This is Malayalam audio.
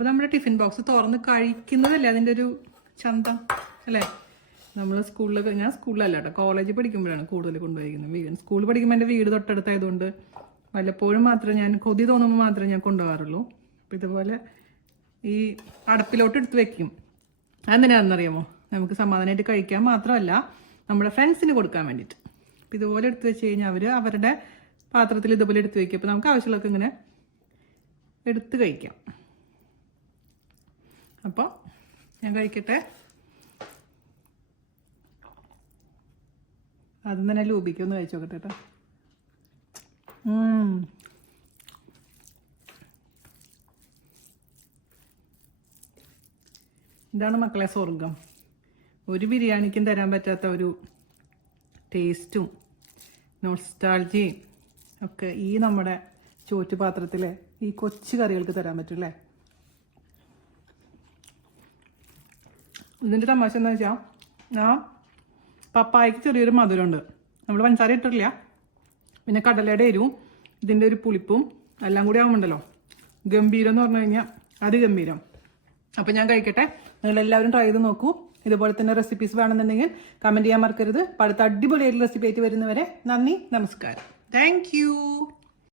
അപ്പോൾ നമ്മുടെ ടിഫിൻ ബോക്സ് തുറന്ന് കഴിക്കുന്നതല്ലേ അതിൻ്റെ ഒരു ചന്തം അല്ലേ? നമ്മൾ സ്കൂളിലൊക്കെ, ഞാൻ സ്കൂളിലല്ല കേട്ടോ, കോളേജിൽ പഠിക്കുമ്പോഴാണ് കൂടുതൽ കൊണ്ടുപോയിരിക്കുന്നത്. സ്കൂളിൽ പഠിക്കുമ്പോൾ എൻ്റെ വീട് തൊട്ടടുത്തായതുകൊണ്ട് വല്ലപ്പോഴും മാത്രമേ ഞാൻ കൊതി തോന്നുമ്പോൾ മാത്രമേ ഞാൻ കൊണ്ടുപോകാറുള്ളൂ. അപ്പം ഇതുപോലെ ഈ അടപ്പിലോട്ട് എടുത്ത് വെക്കും. അതെന്തിനാണെന്നറിയാമോ? നമുക്ക് സമാധാനമായിട്ട് കഴിക്കാൻ മാത്രമല്ല, നമ്മുടെ ഫ്രണ്ട്സിന് കൊടുക്കാൻ വേണ്ടിയിട്ട്. അപ്പം ഇതുപോലെ എടുത്ത് വെച്ച് കഴിഞ്ഞാൽ അവർ അവരുടെ പാത്രത്തിൽ ഇതുപോലെ എടുത്ത് വയ്ക്കും. അപ്പോൾ നമുക്ക് ആവശ്യമുള്ളതൊക്കെ ഇങ്ങനെ എടുത്ത് കഴിക്കാം. അപ്പോൾ ഞാൻ കഴിക്കട്ടെ. അതും തന്നെ ലൂബിക്കൊന്ന് കഴിച്ചു നോക്കട്ടെ കേട്ടോ. ഇതാണ് മക്കളെ സ്വർഗം. ഒരു ബിരിയാണിക്കും തരാൻ പറ്റാത്ത ഒരു ടേസ്റ്റും നൊസ്റ്റാൾജിയും ഒക്കെ ഈ നമ്മുടെ ചോറ്റുപാത്രത്തിലെ ഈ കൊച്ചു കറികൾക്ക് തരാൻ പറ്റുമല്ലേ? ഇതിൻ്റെ തമാശ എന്താ വെച്ചാൽ, പപ്പായക്ക് ചെറിയൊരു മധുരമുണ്ട്, നമ്മൾ പഞ്ചസാര ഇട്ടിട്ടില്ല. പിന്നെ കടലയുടെ എരിവും ഇതിൻ്റെ ഒരു പുളിപ്പും എല്ലാം കൂടി ആവുമുണ്ടല്ലോ, ഗംഭീരം എന്ന് പറഞ്ഞു കഴിഞ്ഞാൽ അതിഗംഭീരം. അപ്പം ഞാൻ കഴിക്കട്ടെ. നിങ്ങളെല്ലാവരും ട്രൈ ചെയ്ത് നോക്കൂ. ഇതുപോലെ തന്നെ റെസിപ്പീസ് വേണമെന്നുണ്ടെങ്കിൽ കമൻറ്റ് ചെയ്യാൻ മറക്കരുത്. അടുത്ത അടിപൊളിയായിട്ടുള്ള റെസിപ്പി ആയിട്ട് വരുന്നവരെ നന്ദി, നമസ്കാരം. Thank you.